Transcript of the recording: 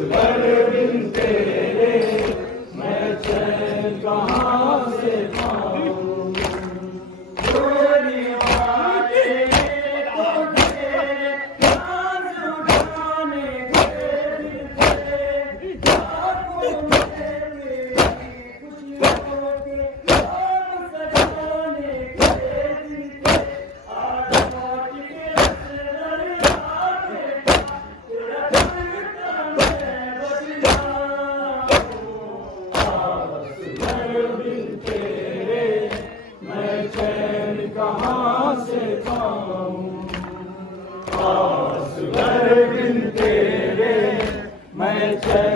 असगर बिन तेरे मैं चैन कहाँ से पाऊं। चोरी वाले तो तेरे नाज उठाने के दिल थे, आंखों में मेरी खुशियों के आग सजाने के दिल थे। आज लौट के असगर आके तेरा दिल असगर बिन तेरे मैं चैन कहाँ से पाऊं। असगर बिन तेरे मैं चैन